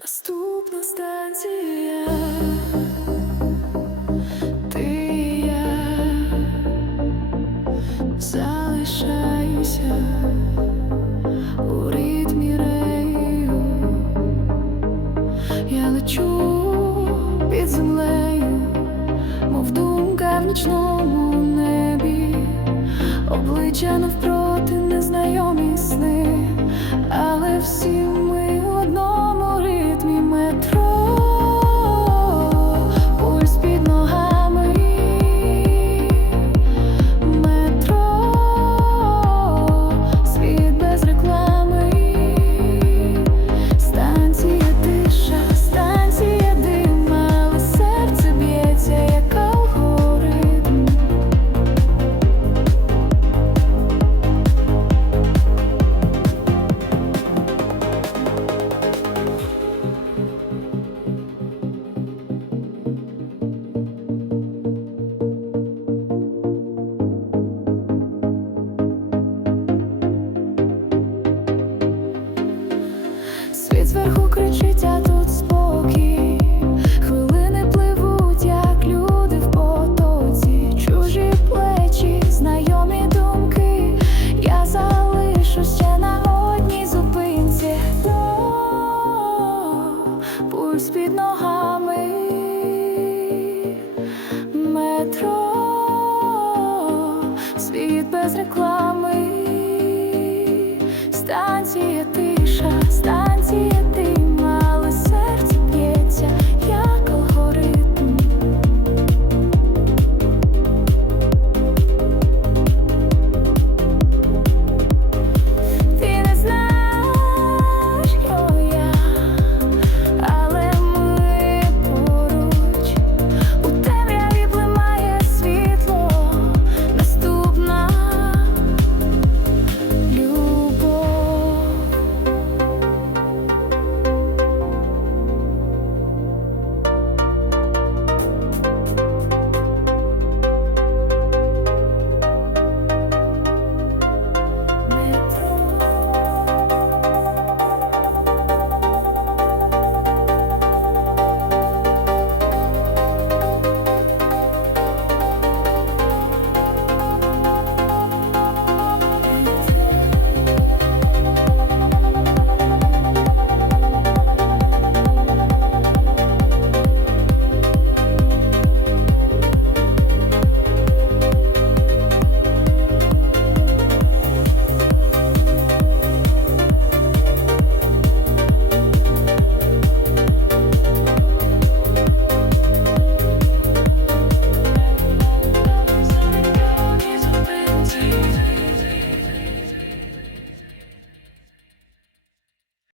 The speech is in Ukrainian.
Наступна станція. Ти я залишаюся у ритмі рею. Я лечу під землею, мов думка в нічному небі, обличчя навпроти незнайомі сни, але всі ми в зверху кричить, а тут спокій. Хвилини пливуть, як люди в потоці, чужі плечі, знайомі думки. Я залишу ще на одній зупинці. Но, Пульс під ногами.